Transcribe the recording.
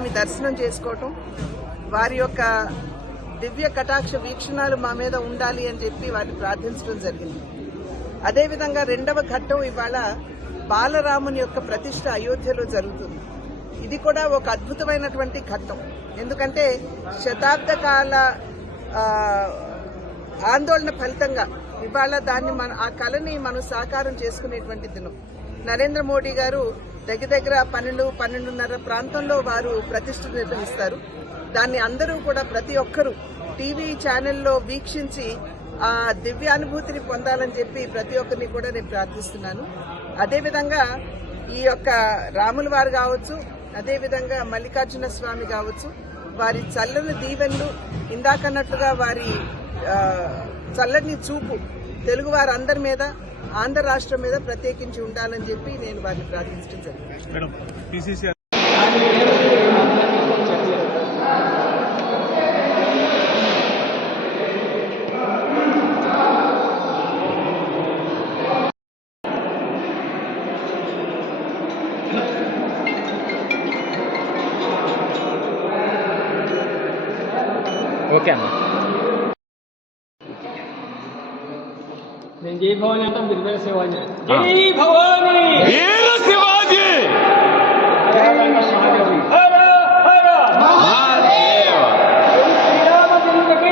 స్వామి దర్శనం చేసుకోవటం వారి యొక్క దివ్య కటాక్ష వీక్షణాలు మా మీద ఉండాలి అని చెప్పి వారిని ప్రార్థించడం జరిగింది. అదేవిధంగా రెండవ ఘట్టం ఇవాళ బాలరాముని యొక్క ప్రతిష్ట అయోధ్యలో జరుగుతుంది. ఇది కూడా ఒక అద్భుతమైనటువంటి ఘట్టం. ఎందుకంటే శతాబ్ద కాల ఆందోళన ఫలితంగా ఇవాళ దాన్ని మన ఆ కళని మనం సాకారం చేసుకునేటువంటి దినం. నరేంద్ర మోడీ గారు దగ్గర దగ్గర పన్నెండు పన్నెండున్నర ప్రాంతంలో వారు ప్రతిష్ఠ నిర్వహిస్తారు దాన్ని అందరూ కూడా ప్రతి ఒక్కరూ టీవీ ఛానల్లో వీక్షించి ఆ దివ్యానుభూతిని పొందాలని చెప్పి ప్రతి ఒక్కరిని కూడా నేను ప్రార్థిస్తున్నాను. అదేవిధంగా ఈ యొక్క రాముల వారు కావచ్చు అదేవిధంగా మల్లికార్జున స్వామి కావచ్చు వారి చల్లని దీవెన్లు ఇందాకన్నట్లుగా వారి చల్లని చూపు తెలుగు వారందరి మీద ఆంధ్ర రాష్ట్రం మీద ప్రత్యేకించి ఉండాలని చెప్పి నేను వారిని ప్రార్థించడం జరిగింది. 맹제이버원이었던 늙은세원이 제이버원이 늙은세원이 하라 하라 महादेव श्री रामचंद्र की